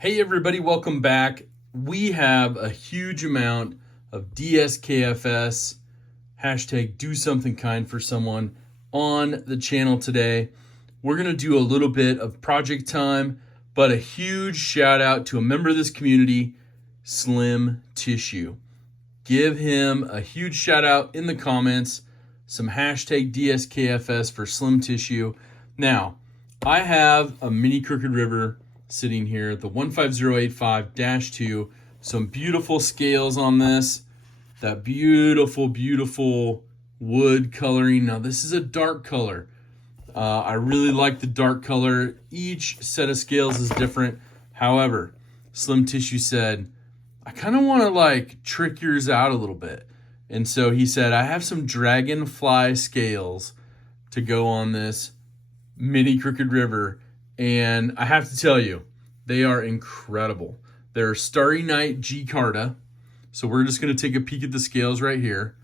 Hey everybody, welcome back. We have a huge amount of DSKFS, hashtag do something kind for someone, on the channel today. We're going to do a little bit of project time, but a huge shout out to a member of this community, Slim Tissue. Give him a huge shout out in the comments, some hashtag DSKFS for Slim Tissue. Now, I have a mini Crooked River sitting here, the 15085-2, some beautiful scales on this, that beautiful wood coloring. Now this is a dark color. I really like the dark color. Each set of scales is different. However, Slim Tissue said, I kind of want to like trick yours out a little bit. And so he said, I have some dragonfly scales to go on this mini Crooked River. And I have to tell you, they are incredible. They're Starry Night G-Carta. So we're just going to take a peek at the scales right here.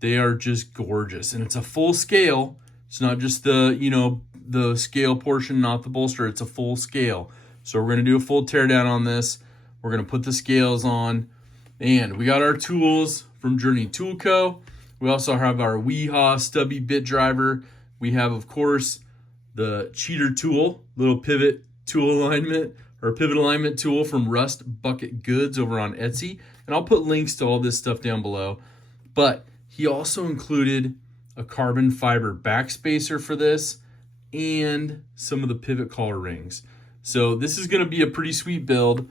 They are just gorgeous. And it's a full scale. It's not just the scale portion, not the bolster. It's a full scale. So we're going to do a full teardown on this. We're going to put the scales on. And we got our tools from Journey Tool Co. We also have our Weehaw stubby bit driver. We have, of course, the cheater tool, little pivot tool alignment or pivot alignment tool from Rust Bucket Goods over on Etsy. And I'll put links to all this stuff down below. But he also included a carbon fiber backspacer for this and some of the pivot collar rings. So this is going to be a pretty sweet build.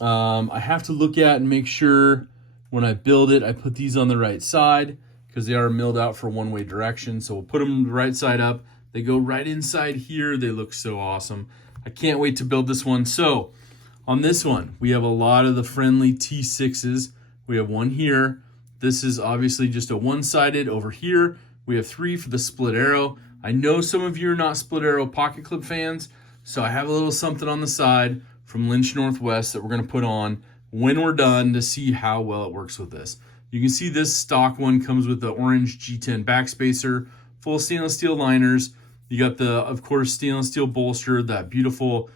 I have to look at and make sure when I build it, I put these on the right side because they are milled out for one-way direction. So we'll put them the right side up. They go right inside here. They look so awesome. I can't wait to build this one. So on this one, we have a lot of the friendly T6s. We have one here. This is obviously just a one-sided. Over here, we have 3 for the split arrow. I know some of you are not split arrow pocket clip fans, so I have a little something on the side from Lynch Northwest that we're going to put on when we're done to see how well it works with this. You can see this stock one comes with the orange G10 backspacer, full stainless steel liners. You got the, of course, stainless steel bolster, that beautiful,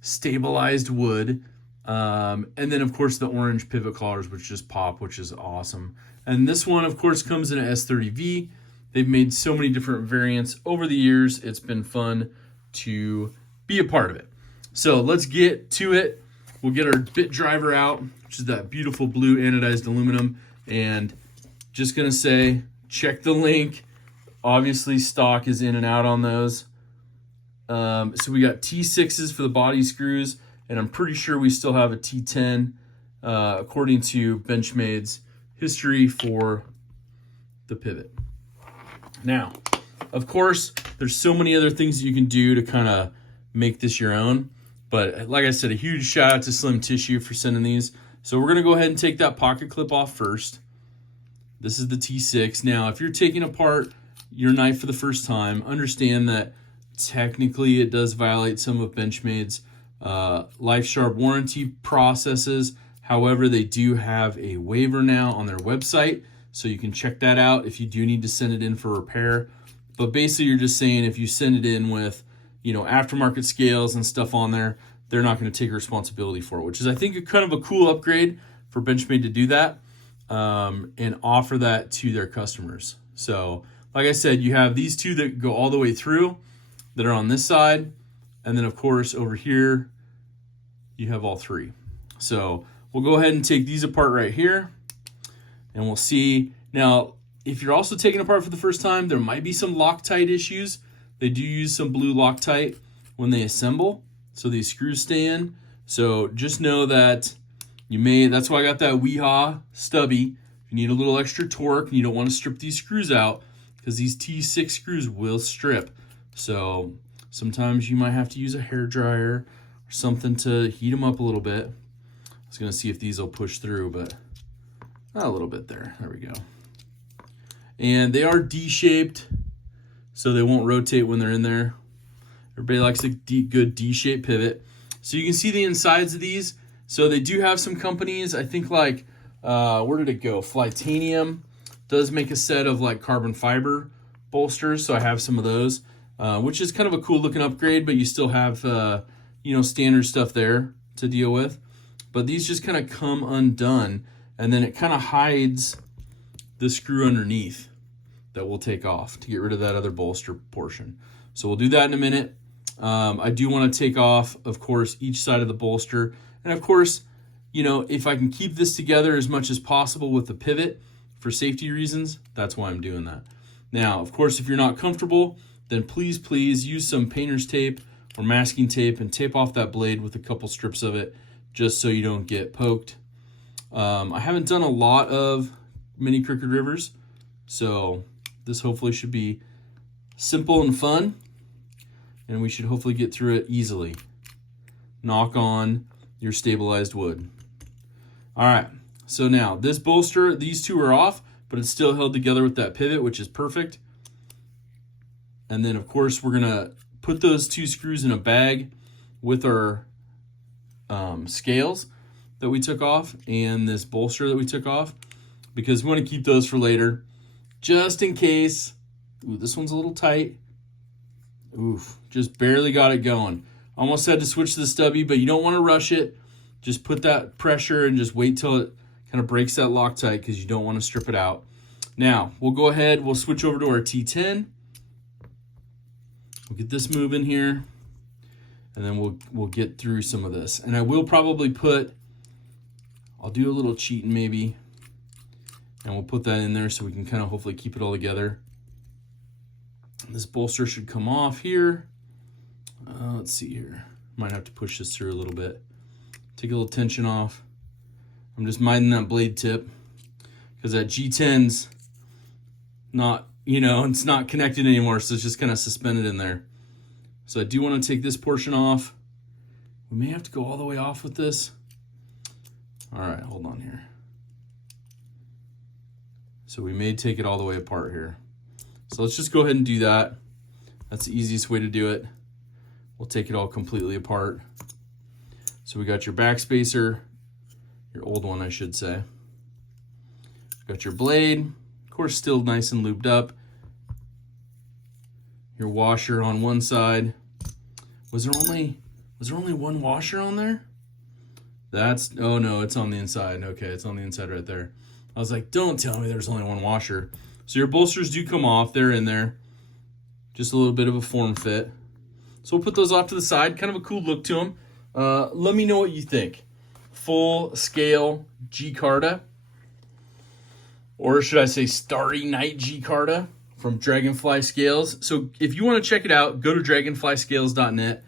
stabilized wood. And then, of course, the orange pivot collars, which just pop, which is awesome. And this one, of course, comes in an S30V. They've made so many different variants over the years. It's been fun to be a part of it. So let's get to it. We'll get our bit driver out, which is that beautiful blue anodized aluminum. And just going to say, check the link. Obviously, stock is in and out on those. So we got T6s for the body screws, and I'm pretty sure we still have a T10, according to Benchmade's history for the pivot. Now, of course, there's so many other things that you can do to kind of make this your own. But like I said, a huge shout out to Slim Tissue for sending these. So we're going to go ahead and take that pocket clip off first. This is the T6. Now, if you're taking apart your knife for the first time, understand that technically it does violate some of Benchmade's Life Sharp warranty processes. However, they do have a waiver now on their website, so you can check that out if you do need to send it in for repair. But basically, you're just saying if you send it in with, aftermarket scales and stuff on there, they're not going to take responsibility for it, which is, I think, a kind of a cool upgrade for Benchmade to do that and offer that to their customers. So, like I said, you have these two that go all the way through that are on this side. And then, of course, over here, you have all 3. So we'll go ahead and take these apart right here. And we'll see. Now, if you're also taking apart for the first time, there might be some Loctite issues. They do use some blue Loctite when they assemble, so these screws stay in. So just know that that's why I got that Weehaw stubby. If you need a little extra torque and you don't want to strip these screws out, because these T6 screws will strip. So sometimes you might have to use a hair dryer or something to heat them up a little bit. I was going to see if these will push through, but a little bit there. There we go. And they are D-shaped, so they won't rotate when they're in there. Everybody likes a good D-shaped pivot. So you can see the insides of these. So they do have some companies, I think like, where did it go? Flytanium does make a set of like carbon fiber bolsters, so I have some of those, which is kind of a cool looking upgrade, but you still have standard stuff there to deal with. But these just kind of come undone, and then it kind of hides the screw underneath that we'll take off to get rid of that other bolster portion. So we'll do that in a minute. I do want to take off, of course, each side of the bolster. And of course, if I can keep this together as much as possible with the pivot for safety reasons, that's why I'm doing that. Now, of course, if you're not comfortable, then please use some painter's tape or masking tape and tape off that blade with a couple strips of it just so you don't get poked. I haven't done a lot of mini crooked rivers, so this hopefully should be simple and fun, and we should hopefully get through it easily. Knock on your stabilized wood. All right, so now this bolster, these two are off, but it's still held together with that pivot, which is perfect. And then, of course, we're gonna put those two screws in a bag with our scales that we took off and this bolster that we took off, because we want to keep those for later, just in case. Ooh, this one's a little tight. Oof, just barely got it going. Almost had to switch to the stubby, but you don't want to rush it. Just put that pressure and just wait till it kind of breaks that Loctite, because you don't want to strip it out. Now, we'll go ahead, we'll switch over to our T10. We'll get this moving here, and then we'll get through some of this. And I will probably I'll do a little cheating maybe, and we'll put that in there so we can kind of hopefully keep it all together. This bolster should come off here. Let's see here. Might have to push this through a little bit. Take a little tension off. I'm just minding that blade tip, because that G10's not, it's not connected anymore, so it's just kind of suspended in there. So I do want to take this portion off. We may have to go all the way off with this. All right, hold on here. So we may take it all the way apart here. So let's just go ahead and do that. That's the easiest way to do it. We'll take it all completely apart. So we got your back spacer, your old one, I should say. Got your blade, of course, still nice and lubed up. Your washer on one side. Was there only one washer on there? Oh no, it's on the inside. Okay, it's on the inside right there. I was like, don't tell me there's only one washer. So your bolsters do come off, they're in there. Just a little bit of a form fit. So we'll put those off to the side, kind of a cool look to them. Let me know what you think. Full scale G-Carta, or should I say Starry Night G-Carta from Dragonfly Scales. So if you want to check it out, go to dragonflyscales.net.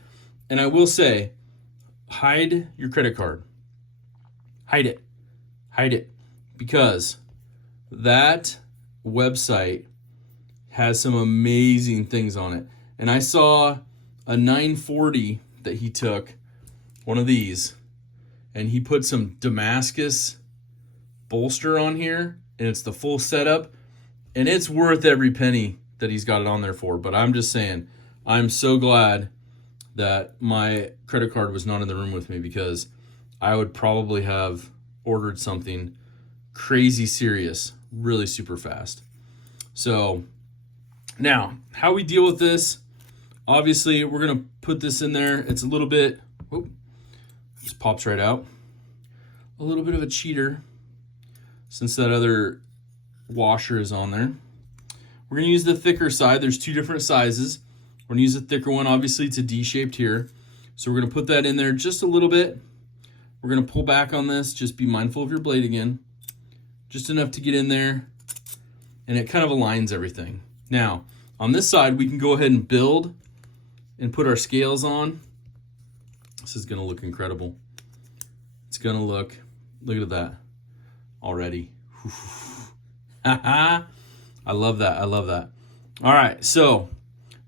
And I will say, hide your credit card. Hide it. Hide it. Because that website has some amazing things on it. And I saw a 940 that he took, one of these, and he put some Damascus bolster on here, and it's the full setup, and it's worth every penny that he's got it on there for. But I'm just saying, I'm so glad that my credit card was not in the room with me, because I would probably have ordered something crazy serious really super fast. So now, how we deal with this, obviously we're gonna put this in there. It's a little bit, just pops right out. A little bit of a cheater, since that other washer is on there. We're gonna use the thicker side. There's two different sizes. We're gonna use the thicker one, obviously it's a D-shaped here. So we're gonna put that in there just a little bit. We're gonna pull back on this, just be mindful of your blade again. Just enough to get in there, and it kind of aligns everything. Now, on this side, we can go ahead and build and put our scales on. This is gonna look incredible. It's gonna look at that already. I love that, I love that. All right, so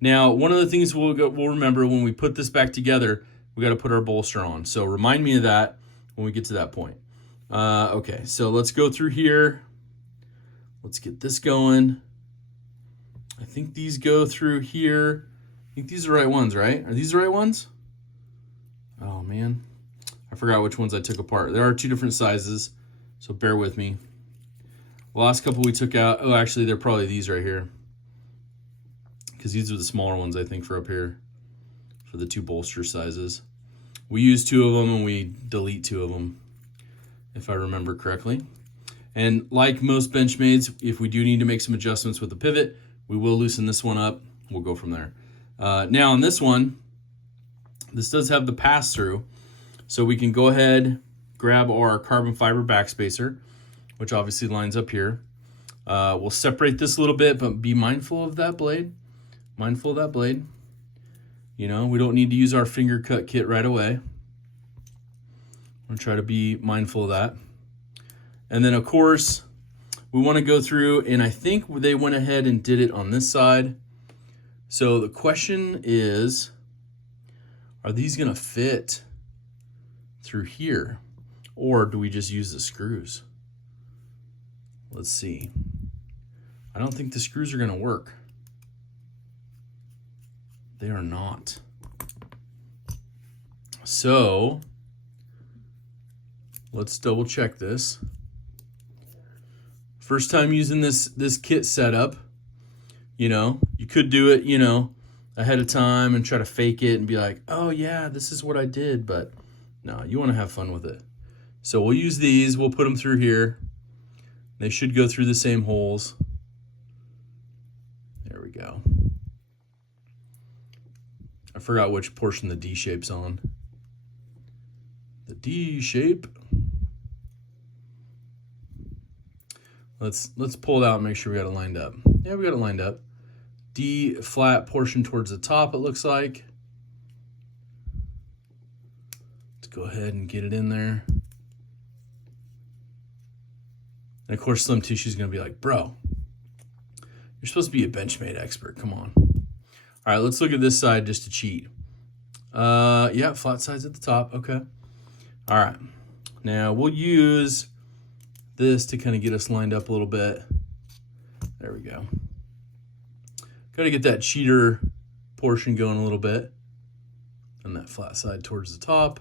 now one of the things we'll remember when we put this back together, we gotta put our bolster on. So remind me of that when we get to that point. Okay, so let's go through here. Let's get this going. I think these go through here. I think these are the right ones, right? Are these the right ones? Oh man, I forgot which ones I took apart. There are two different sizes, so bear with me. The last couple we took out, oh actually they're probably these right here, because these are the smaller ones I think for up here, for the two bolster sizes. We use 2 of them and we delete 2 of them, if I remember correctly. And like most Benchmades, if we do need to make some adjustments with the pivot, we will loosen this one up. We'll go from there. Now on this one, this does have the pass-through, so we can go ahead, grab our carbon fiber backspacer, which obviously lines up here. We'll separate this a little bit, but be mindful of that blade. Mindful of that blade. You know, we don't need to use our finger cut kit right away. I'm gonna try to be mindful of that. And then of course, we wanna go through, and I think they went ahead and did it on this side. So the question is, are these gonna fit through here? Or do we just use the screws? Let's see. I don't think the screws are gonna work. They are not. So let's double check this. First time using this kit setup, you know, you could do it, you know, ahead of time and try to fake it and be like, oh yeah, this is what I did, but no, you want to have fun with it. So we'll use these, we'll put them through here. They should go through the same holes. There we go. I forgot which portion the D shape's on. The D shape. Let's pull it out and make sure we got it lined up. Yeah, we got it lined up. D flat portion towards the top, it looks like. Let's go ahead and get it in there. And of course, Slim Tissue is going to be like, bro, you're supposed to be a Benchmade expert. Come on. All right, let's look at this side just to cheat. Yeah, flat sides at the top. Okay. All right. Now we'll use this to kind of get us lined up a little bit. There we go. Got to get that cheater portion going a little bit. And that flat side towards the top.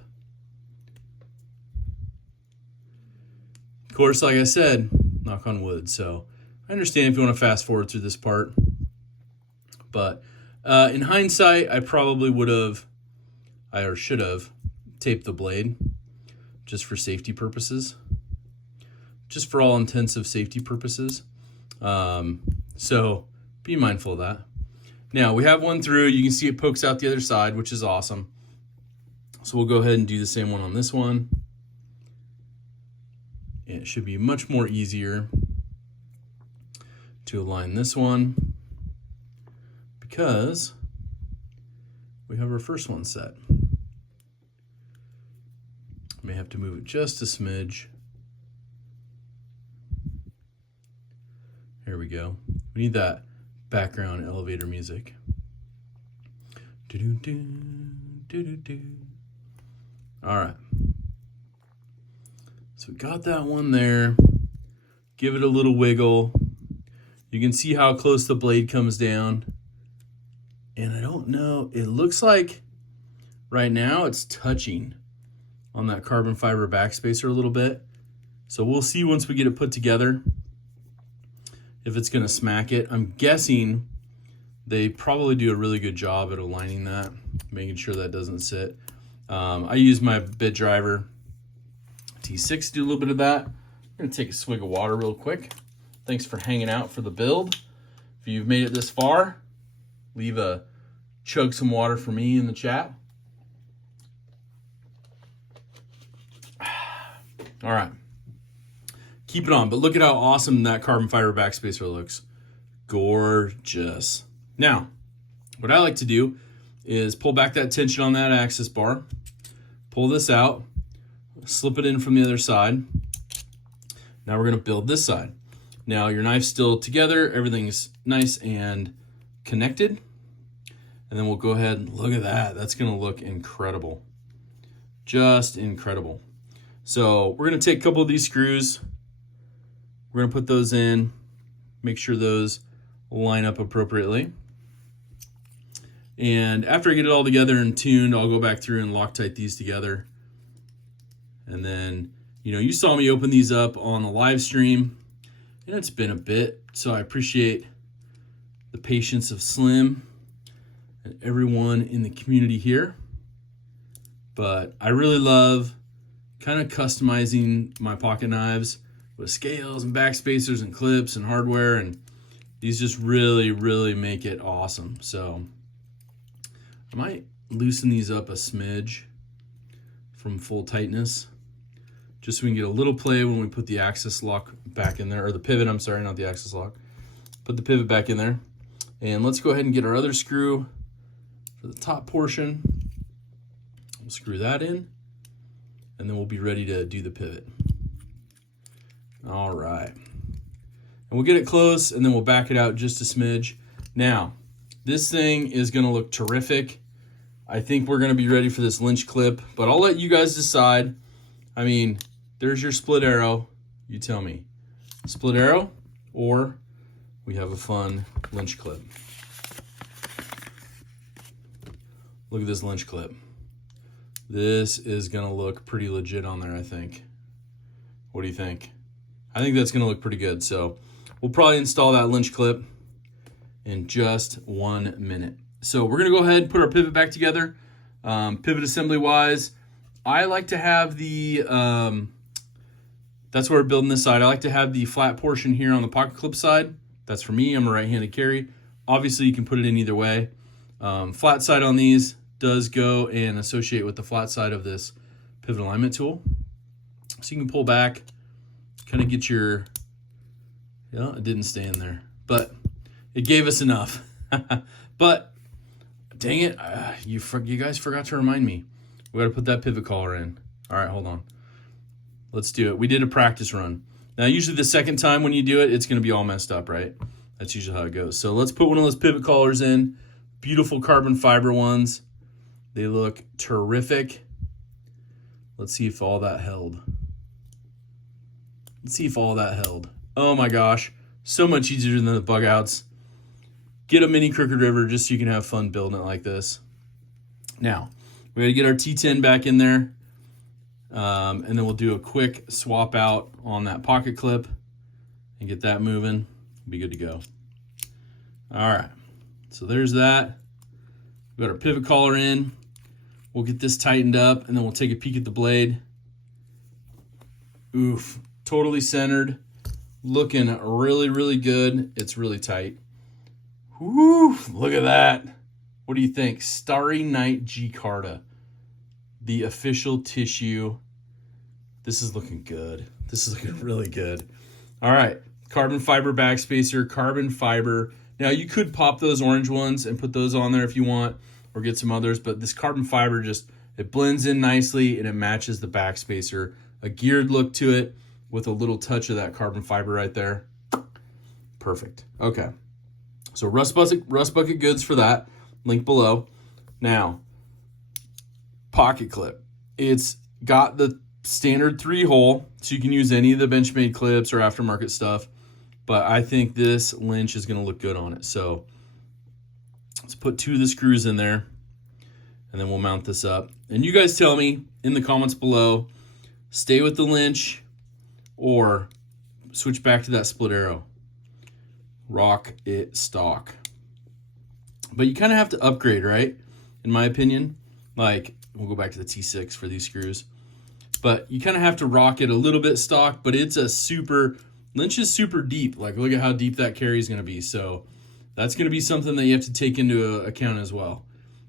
Of course, like I said, knock on wood. So I understand if you want to fast forward through this part. But in hindsight, I probably would have, or should have, taped the blade just for safety purposes. Just for all intensive safety purposes. So be mindful of that. Now we have one through. You can see it pokes out the other side, which is awesome. So we'll go ahead and do the same one on this one. And it should be much more easier to align this one because we have our first one set. May have to move it just a smidge. Here we go. We need that background elevator music. Do-do-do, do-do-do. All right. So we got that one there. Give it a little wiggle. You can see how close the blade comes down. And I don't know, it looks like right now it's touching on that carbon fiber backspacer a little bit. So we'll see once we get it put together if it's gonna smack it. I'm guessing they probably do a really good job at aligning that, making sure that doesn't sit. I use my bit driver T6 to do a little bit of that. I'm gonna take a swig of water real quick. Thanks for hanging out for the build. If you've made it this far, chug some water for me in the chat. All right. Keep it on, but look at how awesome that carbon fiber backspacer looks. Gorgeous. Now, what I like to do is pull back that tension on that access bar, pull this out, slip it in from the other side. Now we're gonna build this side. Now your knife's still together, everything's nice and connected. And then we'll go ahead and look at that. That's gonna look incredible. Just incredible. So we're gonna take a couple of these screws. We're gonna put those in, make sure those line up appropriately. And after I get it all together and tuned, I'll go back through and Loctite these together. And then, you saw me open these up on a live stream, and it's been a bit, so I appreciate the patience of Slim and everyone in the community here. But I really love kind of customizing my pocket knives with scales and backspacers and clips and hardware, and these just really, really make it awesome. So I might loosen these up a smidge from full tightness, just so we can get a little play when we put the axis lock back in there, or the pivot, I'm sorry, not the axis lock. Put the pivot back in there. And let's go ahead and get our other screw for the top portion. We'll screw that in, and then we'll be ready to do the pivot. All right. And we'll get it close, and then we'll back it out just a smidge. Now, this thing is gonna look terrific. I think we're gonna be ready for this lynch clip, but I'll let you guys decide. I mean, there's your split arrow. You tell me. Split arrow, or we have a fun lynch clip. Look at this lynch clip. This is gonna look pretty legit on there, I think. What do you think? I think that's gonna look pretty good. So we'll probably install that lynch clip in just 1 minute. So we're gonna go ahead and put our pivot back together. Pivot assembly wise, I like to have the, that's where we're building this side. I like to have the flat portion here on the pocket clip side. That's for me, I'm a right-handed carry. Obviously you can put it in either way. Flat side on these does go and associate with the flat side of this pivot alignment tool. So you can pull back, kind of get your, yeah, it didn't stay in there, but it gave us enough. But dang it, you guys forgot to remind me. We got to put that pivot collar in. All right, hold on. Let's do it. We did a practice run. Now, usually the second time when you do it, it's going to be all messed up, right? That's usually how it goes. So let's put one of those pivot collars in. Beautiful carbon fiber ones. They look terrific. Let's see if all that held. Let's see if all that held. Oh my gosh. So much easier than the bug outs. Get a mini crooked river just so you can have fun building it like this. Now, we got to get our T10 back in there. And then we'll do a quick swap out on that pocket clip and get that moving. Be good to go. All right. So there's that. We got our pivot collar in. We'll get this tightened up, and then we'll take a peek at the blade. Oof. Totally centered. Looking really, really good. It's really tight. Woo! Look at that. What do you think? Starry Night G-Carta. The official tissue. This is looking good. This is looking really good. All right. Carbon fiber backspacer, carbon fiber. Now, you could pop those orange ones and put those on there if you want, or get some others, but this carbon fiber just, it blends in nicely and it matches the backspacer. A geared look to it with a little touch of that carbon fiber right there. Perfect. Okay. So Rust Bucket goods for that. Link below. Now, pocket clip. It's got the standard 3-hole, so you can use any of the Benchmade clips or aftermarket stuff, but I think this lynch is going to look good on it. So let's put 2 of the screws in there, and then we'll mount this up. And you guys tell me in the comments below, stay with the lynch or switch back to that split arrow. Rock it stock. But you kind of have to upgrade, right? In my opinion. Like, we'll go back to the T6 for these screws. But you kind of have to rock it a little bit stock, but it's a super, lynch is super deep. Like, look at how deep that carry is going to be. So that's going to be something that you have to take into account as well.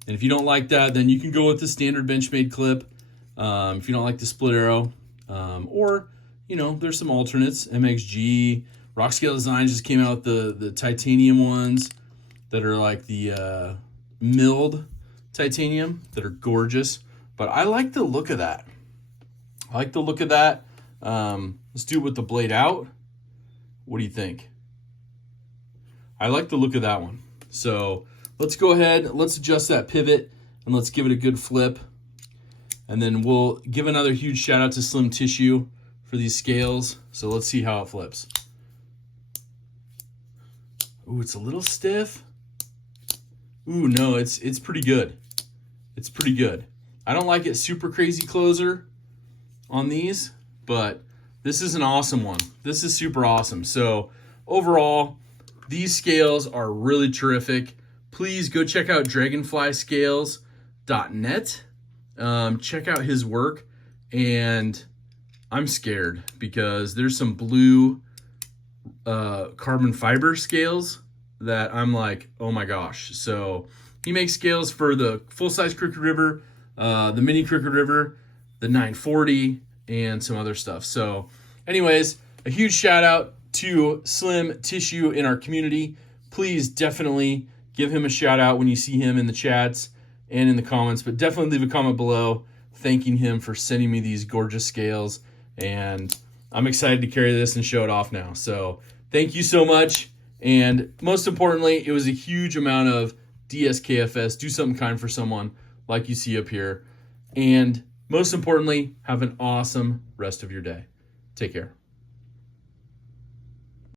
And if you don't like that, then you can go with the standard Benchmade clip. If you don't like the split arrow, or, you know, there's some alternates. MXG, Rockscale Designs just came out with the titanium ones that are like the milled titanium that are gorgeous. But I like the look of that. I like the look of that. Let's do it with the blade out. What do you think? I like the look of that one. So let's go ahead, let's adjust that pivot, and let's give it a good flip. And then we'll give another huge shout out to Slim Tissue for these scales. So let's see how it flips. Ooh, it's a little stiff. Ooh, no, it's pretty good. It's pretty good. I don't like it super crazy closer on these, but this is an awesome one. This is super awesome. So overall, these scales are really terrific. Please go check out dragonflyscales.net. check out his work. And I'm scared because there's some blue carbon fiber scales that I'm like, oh my gosh. So he makes scales for the full-size Crooked River, the mini Crooked River, the 940, and some other stuff. So anyways, a huge shout out to Slim Tissue in our community. Please definitely give him a shout out when you see him in the chats and in the comments, but definitely leave a comment below thanking him for sending me these gorgeous scales. And I'm excited to carry this and show it off now. So thank you so much. And most importantly, it was a huge amount of DSKFS, do something kind for someone, like you see up here. And most importantly, have an awesome rest of your day. Take care.